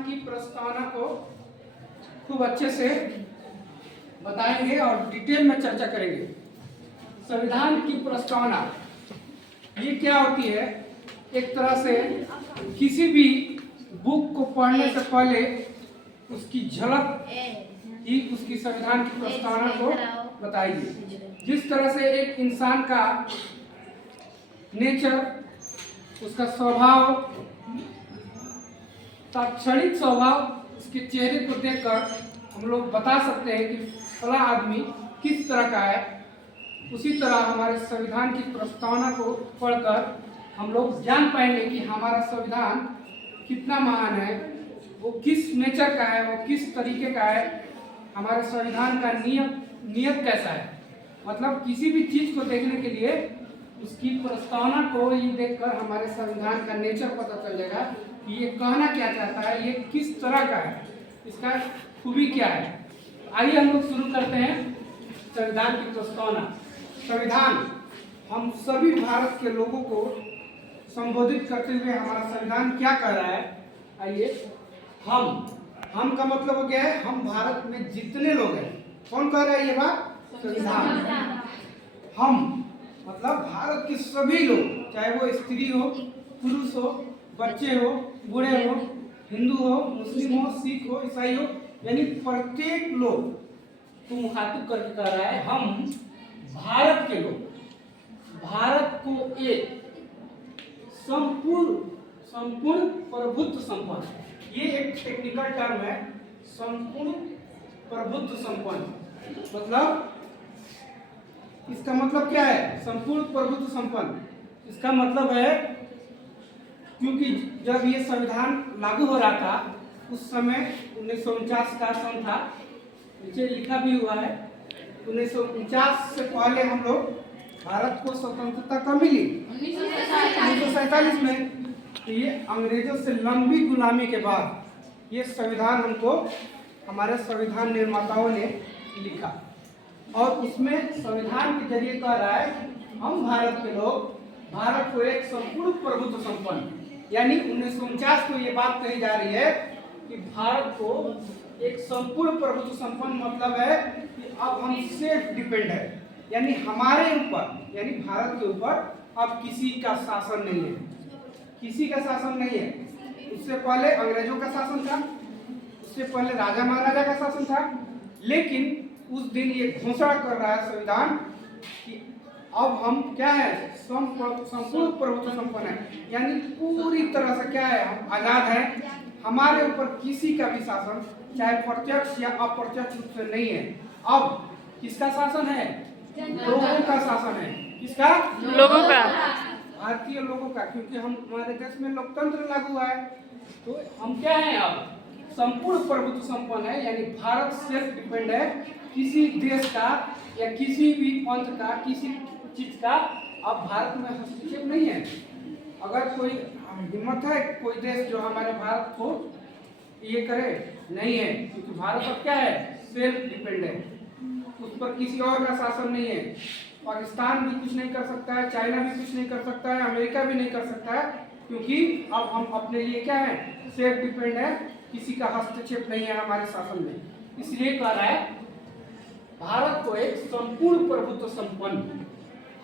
संविधान की प्रस्तावना को खूब अच्छे से बताएंगे और डिटेल में चर्चा करेंगे। संविधान की प्रस्तावना ये क्या होती है? एक तरह से किसी भी बुक को पढ़ने से पहले उसकी झलक ही उसकी संविधान की प्रस्तावना को बताएगी। जिस तरह से एक इंसान का नेचर, उसका स्वभाव, तात्क्षणिक स्वभाव, उसके चेहरे को देखकर हम लोग बता सकते हैं कि फला आदमी किस तरह का है, उसी तरह हमारे संविधान की प्रस्तावना को पढ़कर हम लोग जान पाएंगे कि हमारा संविधान कितना महान है, वो किस नेचर का है, वो किस तरीके का है, हमारे संविधान का नियत कैसा है। मतलब किसी भी चीज को देखने के लिए उसकी प्रस्तावना को ये देखकर हमारे संविधान का नेचर पता चल जाएगा कि ये कहना क्या चाहता है, ये किस तरह का है, इसका खूबी क्या है। आइए हम लोग शुरू करते हैं संविधान की प्रस्तावना। संविधान हम सभी भारत के लोगों को संबोधित करते हुए हमारा संविधान क्या कह रहा है? आइए, हम का मतलब हो गया है हम भारत में जितने लोग हैं। कौन कह रहा है ये बात? संविधान। हम मतलब भारत के सभी लोग, चाहे वो स्त्री हो, पुरुष हो, बच्चे हो, बूढ़े हो, हिंदू हो, मुस्लिम हो, सिख हो, ईसाई हो, यानी प्रत्येक लोग को मुखातिब करके कह रहा है हम भारत के लोग भारत को एक संपूर्ण प्रभुत्व संपन्न, ये एक टेक्निकल टर्म है, संपूर्ण प्रभुत्व संपन्न। मतलब इसका मतलब क्या है? संपूर्ण प्रभुत्व संपन्न, इसका मतलब है क्योंकि जब ये संविधान लागू हो रहा था उस समय 1949 का सन था, नीचे लिखा भी हुआ है। 1949 से पहले हम लोग भारत को स्वतंत्रता कब मिली? 1947 में। तो ये अंग्रेजों से लंबी गुलामी के बाद ये संविधान हमको हमारे संविधान निर्माताओं ने लिखा और उसमें संविधान के जरिए कह रहा है हम भारत के लोग भारत को एक संपूर्ण प्रभुत्व संपन्न, यानी 1949 को ये बात कही जा रही है कि भारत को एक संपूर्ण प्रभुत्व संपन्न मतलब है कि अब हम सेल्फ डिपेंड है, यानी हमारे ऊपर, यानी भारत के ऊपर अब किसी का शासन नहीं है, किसी का शासन नहीं है। उससे पहले अंग्रेजों का शासन था, उससे पहले राजा महाराजा का शासन था, लेकिन उस दिन ये घोषणा कर रहा है संविधान कि अब हम क्या है? संपूर्ण प्रभुत्व संपन्न है, यानी पूरी तरह से क्या है? हम आजाद हैं, हमारे ऊपर किसी का भी शासन चाहे प्रत्यक्ष या अप्रत्यक्ष रूप से नहीं है। अब किसका शासन है? लोगों का शासन है। किसका? लोगों का, भारतीय लोगों का, क्योंकि हम हमारे देश में लोकतंत्र लागू है। तो हम क्या है? अब संपूर्ण प्रभुत्व संपन्न है, यानी भारत सेल्फ डिपेंड है, किसी देश का या किसी भी पंथ का, किसी चीज का अब भारत में हस्तक्षेप नहीं है। अगर कोई हिम्मत है कोई देश जो हमारे भारत को ये करे, नहीं है, क्योंकि भारत अब क्या है? सेल्फ डिपेंड है, उस पर किसी और का शासन नहीं है। पाकिस्तान भी कुछ नहीं कर सकता है, चाइना भी कुछ नहीं कर सकता है, अमेरिका भी नहीं कर सकता है, क्योंकि अब हम अपने लिए क्या है? सेल्फ डिपेंड है, किसी का हस्तक्षेप नहीं है हमारे शासन में। इसलिए कह रहा है भारत को एक संपूर्ण प्रभुत्व संपन्न।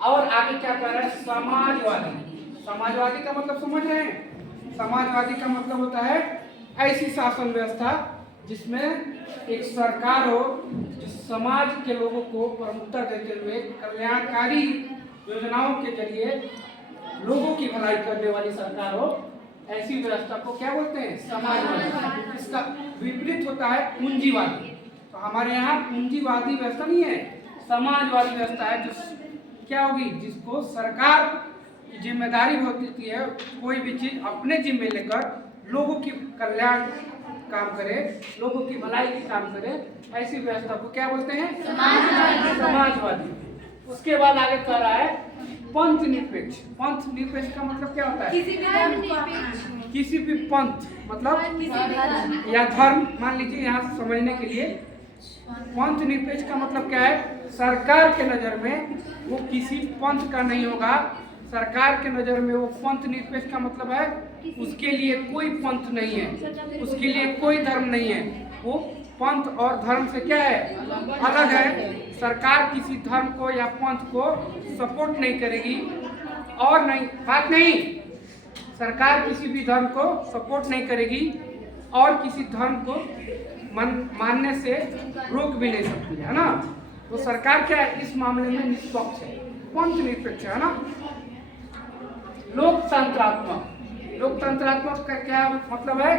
और आगे क्या कह रहा है? समाजवादी। समाजवादी का मतलब समझ रहे हैं? समाजवादी का मतलब होता है ऐसी शासन व्यवस्था जिसमें एक सरकार हो जो समाज के लोगों को प्रमुखता देते हुए कल्याणकारी योजनाओं के जरिए लोगों की भलाई करने वाली सरकार हो, ऐसी व्यवस्था को क्या बोलते हैं? समाजवादी। इसका विपरीत होता है पूंजीवादी। तो हमारे यहाँ पूंजीवादी व्यवस्था नहीं है, समाजवादी व्यवस्था है, जो क्या होगी? जिसको सरकार की जिम्मेदारी होती है कोई भी चीज अपने जिम्मे लेकर लोगों की कल्याण काम करे, लोगों की भलाई की काम करे, ऐसी व्यवस्था को क्या बोलते हैं? समाजवादी। उसके बाद आगे कह रहा है पंथ निरपेक्ष। पंथ निरपेक्ष का मतलब क्या होता है? किसी भी पंथ मतलब या धर्म, मान लीजिए यहाँ समझने के लिए पंथ निरपेक्ष का मतलब क्या है? सरकार के नजर में वो किसी पंथ का नहीं होगा। सरकार के नजर में वो पंथ निरपेक्ष का मतलब है उसके लिए कोई पंथ नहीं है, उसके लिए कोई धर्म नहीं है। वो पंथ और धर्म से क्या है, अलग है। सरकार किसी धर्म को या पंथ को सपोर्ट नहीं करेगी और नहीं, बात नहीं, सरकार किसी भी धर्म को सपोर्ट नहीं करेगी और किसी धर्म को मानने से रोक भी नहीं सकती है ना। तो सरकार क्या है, इस मामले में निष्पक्ष है, पंथ निरपेक्ष है ना। लोकतंत्रात्मक, लोकतंत्रात्मक का क्या मतलब है,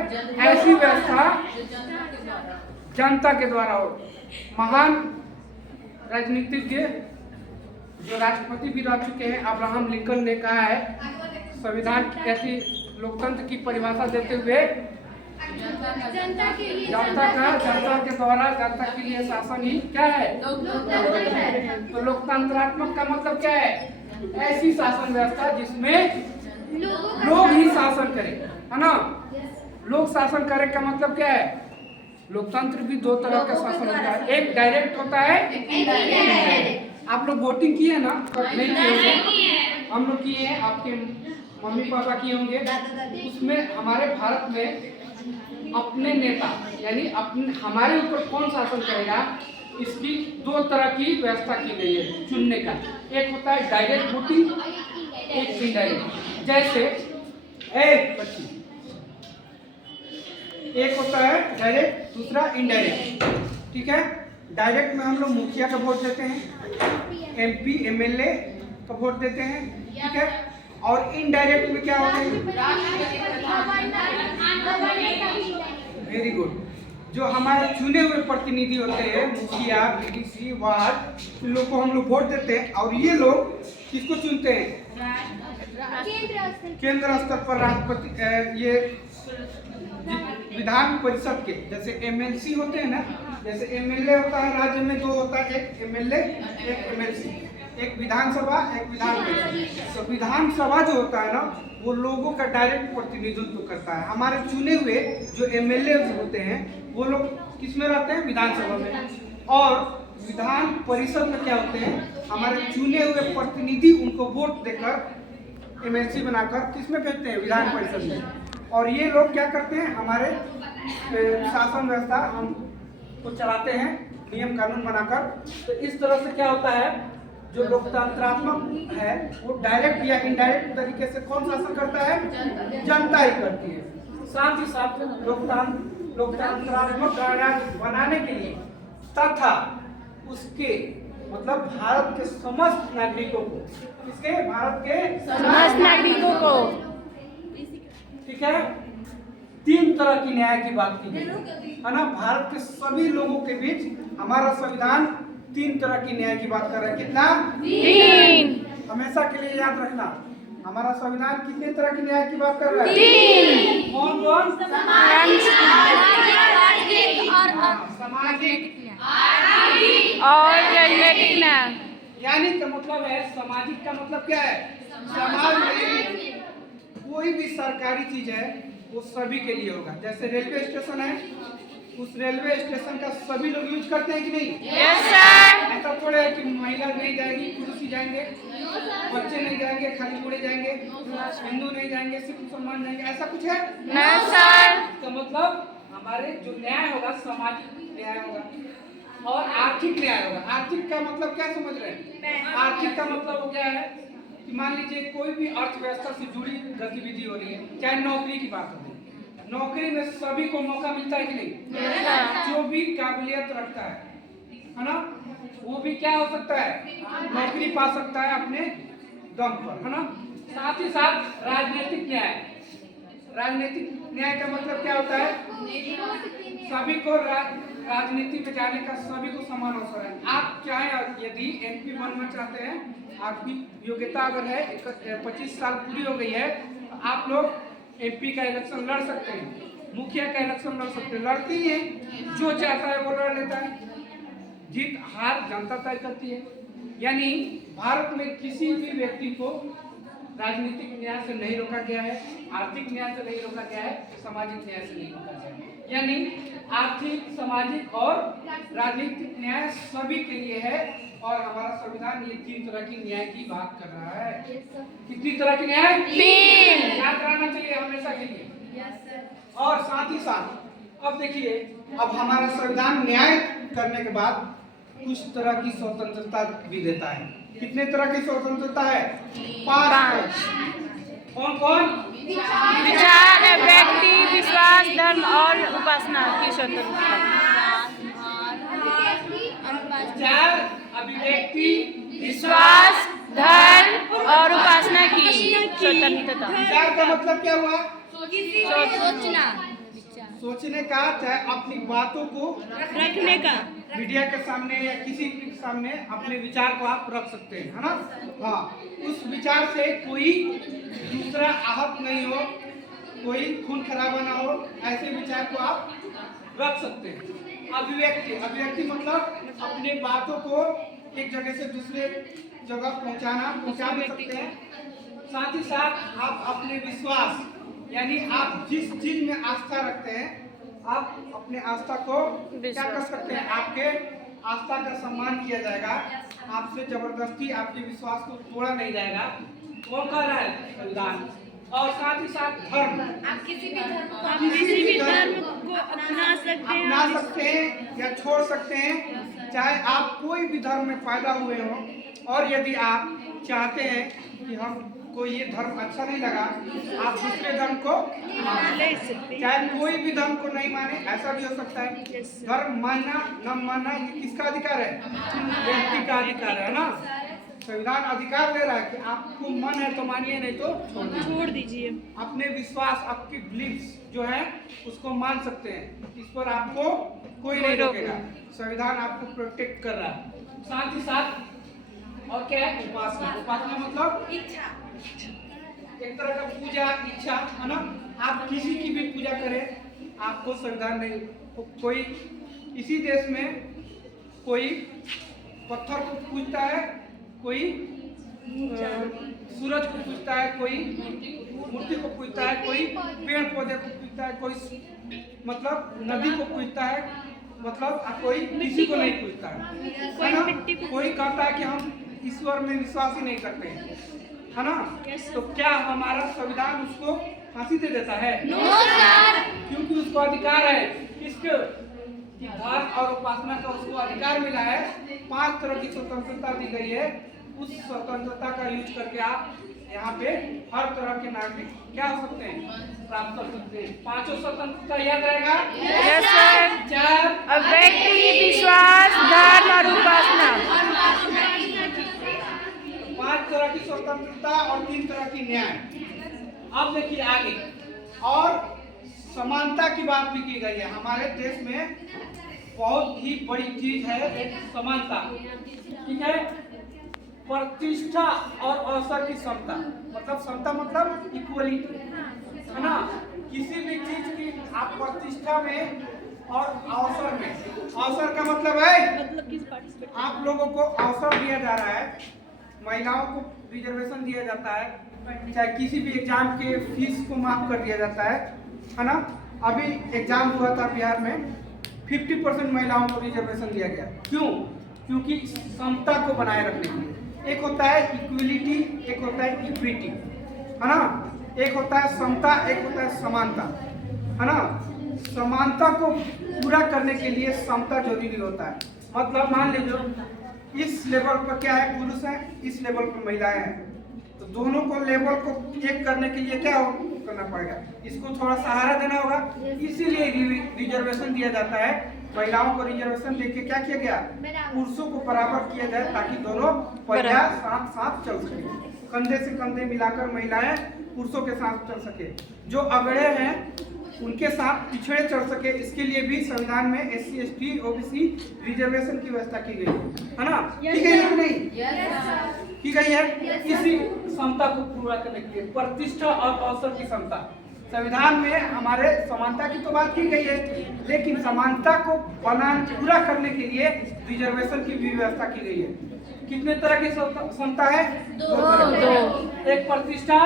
ऐसी व्यवस्था जनता के द्वारा हो। महान राजनीतिज्ञ जो राष्ट्रपति भी रह चुके हैं, अब्राहम लिंकन ने कहा है, संविधान की ऐसी लोकतंत्र की परिभाषा देते हुए, जनता के द्वारा जनता के लिए शासन ही क्या है, तो लोकतंत्रात्मक का मतलब क्या है, ऐसी शासन व्यवस्था जिसमें लोग ही शासन करें, है ना। लोग शासन करें का मतलब क्या है, लोकतंत्र भी दो तरह का शासन होता है, एक डायरेक्ट होता है, एक इनडायरेक्ट। आप लोग वोटिंग किए ना, नहीं किए, हम लोग किए हैं, आपके मम्मी पापा किए होंगे। उसमें हमारे भारत में अपने नेता यानी अपने हमारे ऊपर कौन शासन करेगा, इसकी दो तरह की व्यवस्था की गई है चुनने का। एक होता है डायरेक्ट वोटिंग, एक इनडायरेक्ट। जैसे एक होता है डायरेक्ट, दूसरा इनडायरेक्ट, ठीक है। डायरेक्ट में हम लोग मुखिया का वोट देते हैं, MP MLA का वोट देते हैं, ठीक है। और इनडायरेक्ट में क्या होता है, वेरी गुड, जो हमारे चुने हुए प्रतिनिधि होते हैं, मुखिया, BDC, वार्ड, इन लोग को हम लोग वोट देते हैं। और ये लोग किसको चुनते हैं, केंद्र स्तर पर राष्ट्रपति, ये विधान परिषद के, जैसे MLC होते हैं ना, जैसे MLA होता है राज्य में, दो होता है, एक MLA एक MLC, एक विधानसभा एक विधान परिषद। तो विधानसभा जो होता है ना, वो लोगों का डायरेक्ट प्रतिनिधित्व करता है। हमारे चुने हुए जो MLA होते हैं वो लोग किस में रहते हैं, विधानसभा में। और विधान परिषद में क्या होते हैं, हमारे चुने हुए प्रतिनिधि उनको वोट देकर MLC बनाकर किस में भेजते हैं, विधान परिषद में। और ये लोग क्या करते हैं, हमारे शासन व्यवस्था हम को चलाते हैं, नियम कानून बनाकर। तो इस तरह से क्या होता है, जो लोकतंत्रात्मक है वो डायरेक्ट या इनडायरेक्ट तरीके से कौन शासन करता है, जनता ही करती है। साथ ही साथ लोकतंत्रात्मक गणराज्य बनाने के लिए तथा उसके मतलब भारत के समस्त नागरिकों को, इसके भारत के समस्त नागरिकों को, ठीक है, तीन तरह की न्याय की बात की गई है ना। भारत के सभी लोगों के बीच हमारा संविधान तीन तरह की न्याय की बात कर रहा है। कितना, तीन। हमेशा के लिए याद रखना, हमारा संविधान कितने तरह की न्याय की बात कर रहा है, तीन। कौन कौन, सामाजिक और राजनीतिक न्याय। यानी का मतलब है, सामाजिक का मतलब क्या है, समाज में कोई भी सरकारी चीज है वो सभी के लिए होगा। जैसे रेलवे स्टेशन है, उस रेलवे स्टेशन का सभी लोग यूज करते हैं कि नहीं, यस सर। ऐसा थोड़ा है कि महिला नहीं जाएगी, पुरुष ही जाएंगे, बच्चे नहीं जाएंगे, खाली बूढ़े जाएंगे, हिंदू नहीं जाएंगे, सिर्फ मुसलमान जाएंगे, ऐसा कुछ है, नहीं सर। तो मतलब हमारे जो न्याय होगा सामाजिक न्याय होगा और आर्थिक न्याय होगा। आर्थिक का मतलब क्या समझ रहे हैं, आर्थिक का मतलब वो क्या है कि मान लीजिए कोई भी अर्थव्यवस्था से जुड़ी गतिविधि हो रही है, चाहे नौकरी की बात हो, नौकरी में सभी को मौका मिलता है कि नहीं, जो भी काबिलियत रखता है ना, वो भी क्या हो सकता है, नौकरी पा सकता है अपने दम पर, है ना। साथ ही साथ राजनीतिक न्याय, राजनीतिक न्याय का मतलब क्या होता है, सभी को राजनीति में जाने का सभी को समान अवसर है। आप चाहे यदि MP बनना चाहते हैं, आपकी योग्यता अगर है 25 साल पूरी हो गई है, तो आप लोग MP का इलेक्शन लड़ सकते हैं, मुखिया का इलेक्शन लड़ सकते हैं, लड़ते ही हैं, जो चाहता है वो लड़ लेता है, जीत हार जनता तय करती है। यानी भारत में किसी भी व्यक्ति को राजनीतिक न्याय से नहीं रोका गया है, आर्थिक न्याय से नहीं रोका गया है, सामाजिक न्याय से नहीं रोका गया है। यानी आर्थिक, सामाजिक और राजनीतिक न्याय सभी के लिए है। और हमारा संविधान ये 3 तरह की न्याय की बात कर रहा है। कितनी तरह की न्याय? 3। याद रहना चाहिए हमेशा के लिए। और साथ ही साथ अब देखिए, अब हमारा संविधान न्याय करने के बाद कुछ तरह की स्वतंत्रता भी देता है। कितने तरह की स्वतंत्रता है? 5। कौन कौन? विचार, व्यक्ति, विश्वास, धर्म और उपासना की स्वतंत्रता। विचार, अभिव्यक्ति, विश्वास, धर्म और उपासना की स्वतंत्रता। विचार का मतलब क्या हुआ? सोचना, सोचने का, चाहे अपनी बातों को रखने का। मीडिया के सामने या किसी के सामने अपने विचार को आप रख सकते हैं, है ना? हाँ, उस विचार से कोई दूसरा आहत नहीं हो, कोई खून खराबा ना हो, ऐसे विचार को आप रख सकते हैं। अभिव्यक्ति, अभिव्यक्ति मतलब अपने बातों को एक जगह से दूसरे जगह पहुंचा भी सकते हैं। साथ ही साथ आप अपने विश्वास, यानी आप जिस चीज में आस्था रखते हैं, आप अपने आस्था को क्या कर सकते हैं? आपके आस्था का सम्मान किया जाएगा, आपसे जबरदस्ती आपके विश्वास को तोड़ा नहीं जाएगा। कौन कर रहा है? संविधान। और साथ ही साथ धर्म, आप किसी भी धर्म को अपना सकते हैं या छोड़ सकते हैं, चाहे आप कोई भी धर्म में पैदा हुए हो। और यदि आप चाहते हैं कि हमको ये धर्म अच्छा नहीं लगा, आप दूसरे धर्म को ले सकते हैं। चाहे कोई भी धर्म को नहीं माने, ऐसा भी हो सकता है। धर्म मानना न मानना ये किसका अधिकार है? व्यक्ति का अधिकार है ना। संविधान अधिकार दे रहा है कि आपको मन है तो मानिए, नहीं तो छोड़ दीजिए। अपने विश्वास, आपकी बिलीफ्स जो है उसको मान सकते हैं, इस पर आपको कोई नहीं रोकेगा। संविधान आपको प्रोटेक्ट कर रहा है। साथ ही साथ और क्या है? उपासना। उपासना मतलब इच्छा, एक तरह का पूजा, इच्छा, है ना? आप किसी की भी पूजा करें, आपको संविधान नहीं, कोई इसी देश में कोई पत्थर को पूजता है, कोई सूरज को पूजता है, कोई मूर्ति को पूजता है, कोई पेड़ पौधे को पूजता है, कोई मतलब नदी को पूजता है, मतलब कोई किसी को नहीं पूजता है ना? कोई कहता है कि हम ईश्वर में विश्वास ही नहीं करते हैं, है ना? तो क्या हमारा संविधान उसको फांसी दे देता है? क्योंकि उसको अधिकार है किसके? धर्म और उपासना का उसको अधिकार मिला है। 5 तरह की स्वतंत्रता दी गई है। उस स्वतंत्रता का यूज करके आप यहाँ पे हर तरह के नागरिक क्या हो सकते हैं? प्राप्त कर सकते हैं। 5 स्वतंत्रता याद रहेगा? विचार, व्यक्ति, विश्वास, धर्म और उपासना। 5 तरह की स्वतंत्रता और 3 तरह की न्याय। अब देखिए आगे, और समानता की बात भी की गई है। हमारे देश में बहुत ही बड़ी चीज है समानता, ठीक है? प्रतिष्ठा और अवसर की समता, मतलब समता मतलब इक्वलिटी, है ना? किसी भी चीज की आप प्रतिष्ठा में और अवसर में, अवसर का मतलब है आप लोगों को अवसर दिया जा रहा है, महिलाओं को रिजर्वेशन दिया जाता है, चाहे किसी भी एग्जाम के फीस को माफ कर दिया जाता है ना? अभी एग्जाम हुआ था बिहार में, 50% महिलाओं को रिजर्वेशन दिया गया। क्यों? क्योंकि समता को बनाए रखने के लिए। एक होता है इक्विलिटी, एक होता है इक्विटी, है ना? एक होता है समता, एक होता है समानता, है ना? समानता को पूरा करने के लिए समता जरूरी होता है। मतलब मान लीजिए इस लेवल पर क्या है? पुरुष है, इस लेवल पर महिलाएं हैं, तो दोनों को लेवल को एक करने के लिए क्या करना पड़ेगा? इसको थोड़ा सहारा देना होगा। इसीलिए रिजर्वेशन दिया जाता है। महिलाओं को रिजर्वेशन देके क्या किया गया? पुरुषों को बराबर किया जाए, ताकि दोनों पहिया साथ साथ चल सके, कंधे से कंधे मिलाकर महिलाएं पुरुषों के साथ चल सके, जो अगड़े हैं उनके साथ पिछड़े चढ़ सके। इसके लिए भी संविधान में SC, ST, OBC रिजर्वेशन की व्यवस्था की गई है ना? की गई है कि नहीं? की गई है। इसी समता को पूरा करने के लिए प्रतिष्ठा और अवसर की समता, संविधान में हमारे समानता की तो बात की गई है, लेकिन समानता को पूरा करने के लिए रिजर्वेशन की भी व्यवस्था की गई है। कितने तरह की क्षमता है? दो। एक प्रतिष्ठा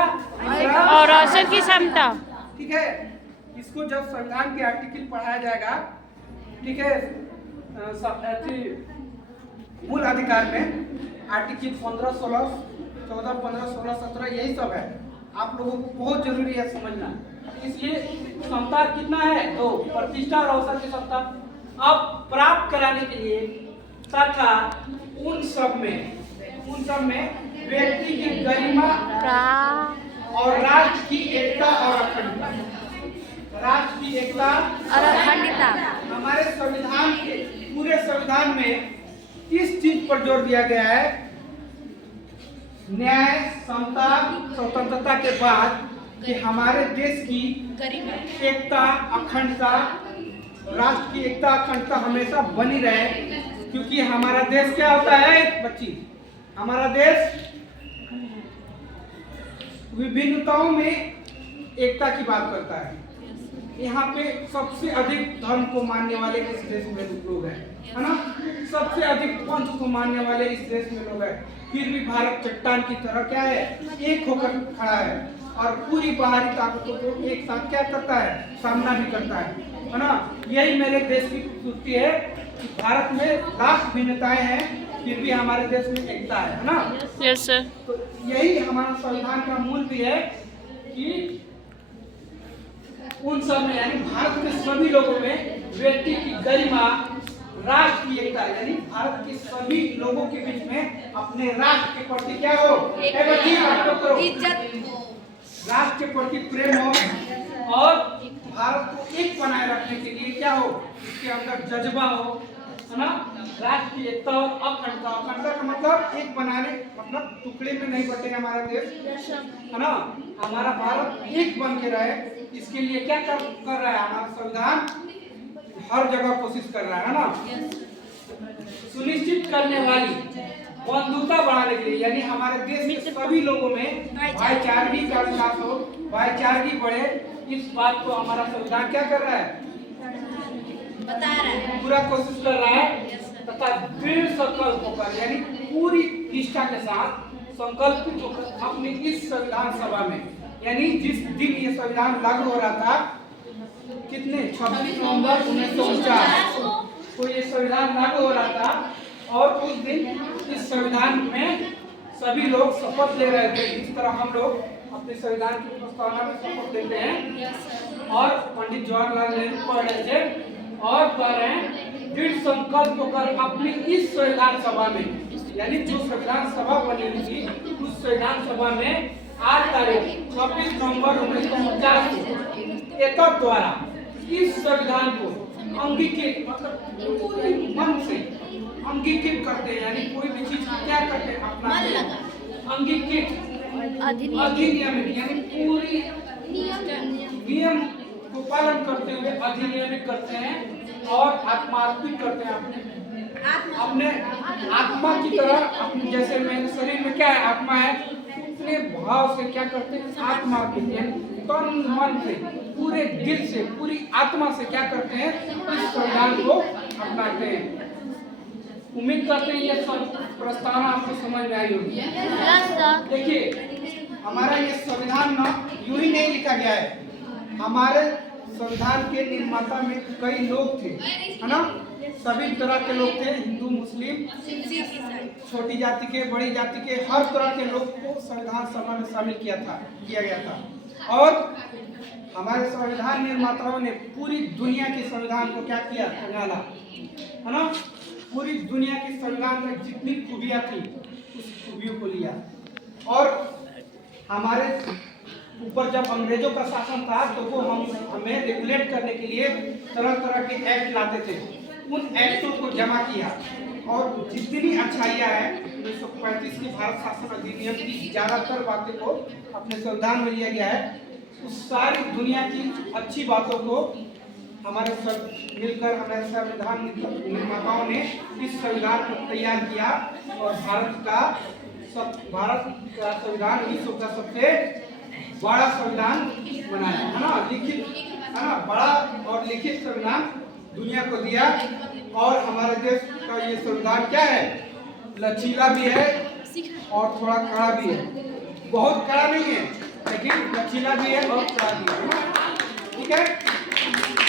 और अवसर की क्षमता। ठीक है, इसको जब संविधान के आर्टिकल पढ़ाया जाएगा, ठीक है, मूल अधिकार में आर्टिकल 15, 16, 14, 15, 16, 17 यही सब है। आप लोगों को बहुत जरूरी है समझना। इसलिए क्षमता कितना है? 2। प्रतिष्ठा और अवसर की क्षमता अब प्राप्त कराने के लिए तथा उन सब में व्यक्ति की गरिमा और राष्ट्र की एकता और अखंडता, राष्ट्र की एकता और अखंडता हमारे संविधान के पूरे संविधान में इस चीज पर जोर दिया गया है। न्याय, समता, स्वतंत्रता के बाद कि हमारे देश की एकता, अखंडता, राष्ट्र की एकता, अखंडता हमेशा बनी रहे, क्योंकि हमारा देश क्या होता है बच्ची? हमारा देश विभिन्नताओं में एकता की बात करता है। यहाँ पे सबसे अधिक धर्म को मानने वाले इस देश में लोग हैं, है ना? सबसे अधिक पंथ को मानने वाले इस देश में लोग हैं। फिर भी भारत चट्टान की तरह क्या है? एक होकर खड़ा है और पूरी बाहरी ताकतों को एक साथ क्या करता है? सामना भी करता है ना? यही मेरे देश की खूबसूरती है कि भारत में लाख भिन्नताएं हैं, फिर भी हमारे देश में एकता है ना? Yes sir. तो यही हमारा संविधान का मूल भी है कि उन सब में यानी भारत के सभी लोगों में व्यक्ति की गरिमा, राष्ट्र की एकता, यानी भारत के सभी लोगों के बीच में अपने राष्ट्र के प्रति क्या हो? राष्ट्र के प्रति प्रेम हो और भारत को एक बनाए रखने के लिए क्या हो? इसके अंदर जज्बा हो, है ना? राष्ट्र की एकता और अखंडता। अखंडता का मतलब एक बनाने, मतलब टुकड़े में नहीं बटे हमारा देश, है ना? हमारा भारत एक बन के रहे, इसके लिए क्या कर रहा है हमारा संविधान? हर जगह कोशिश कर रहा है ना? सुनिश्चित करने वाली बंधुता बढ़ाने के लिए, यानी हमारे देश के सभी लोगों में भाईचारगी का विकास हो, भाईचारगी बढ़े, इस बात को हमारा संविधान क्या कर रहा है? बता रहा है, पूरा कोशिश कर रहा है तथा दृढ़ संकल्प होकर, यानी पूरी निष्ठा के साथ संकल्पित होकर अपने इस संविधान सभा में, यानी जिस दिन ये संविधान लागू हो रहा था, कितने 26 नवंबर 1949 को ये संविधान लागू हो रहा था और उस दिन इस संविधान में सभी लोग शपथ ले रहे थे, जिस तरह हम लोग अपने संविधान की प्रस्तावना में शपथ लेते हैं और पंडित जवाहरलाल नेहरू पढ़ रहे थे और कह रहे हैं दृढ़ संकल्प होकर अपनी इस संविधान सभा में, यानी जो संविधान सभा बनी हुई थी उस संविधान सभा में 8 तारीख 26 नवंबर 1949 को एकता द्वारा इस संविधान को अंगीकृत, मतलब पूरे मन से अंगीकृत करते हैं, यानी कोई भी चीज क्या करते हैं अपना अंगीकृत अधिनियमित, यानी पूरी नियम को पालन करते हुए अधिनियमित करते हैं और आत्मार्पित करते हैं अपने आत्मा की तरह, अपने जैसे मेरे शरीर में क्या है? आत्मा है, उतने भाव से क्या करते हैं? आत्मार्पित, यानी तन मन से, पूरे दिल से, पूरी आत्मा से क्या करते हैं? इस संविधान को अपनाते हैं। उम्मीद करते हैं ये प्रस्तावना आपको समझ में आई होगी। देखिए हमारा ये संविधान ना यूं ही नहीं लिखा गया है, हमारे संविधान के निर्माता में कई लोग थे, है ना? सभी तरह के लोग थे, हिंदू, मुस्लिम, छोटी जाति के, बड़ी जाति के, हर तरह के लोग को संविधान सभा में शामिल किया गया था और हमारे संविधान निर्माताओं ने पूरी दुनिया के संविधान को क्या किया? संभाला, है ना? पूरी दुनिया के संविधान में जितनी खूबियां थी उस खूबियों को लिया और हमारे ऊपर जब अंग्रेजों का शासन था तो वो हमें रेगुलेट करने के लिए तरह तरह के एक्ट लाते थे, उन एक्टों को जमा किया और जितनी अच्छाइयाँ हैं 1935 की भारत शासन अधिनियम की ज़्यादातर बातें को अपने संविधान में लिया गया है। उस सारी दुनिया की अच्छी बातों को हमारे सब मिलकर हमारे संविधान निर्माताओं ने इस संविधान को तैयार किया और भारत का संविधान विश्व का सबसे बड़ा संविधान बनाया है ना, लिखित है ना, बड़ा और लिखित संविधान दुनिया को दिया। और हमारे देश का ये संविधान क्या है, लचीला भी है और थोड़ा कड़ा भी है, बहुत कड़ा नहीं है लेकिन लचीला भी है और कड़ा भी है, ठीक है।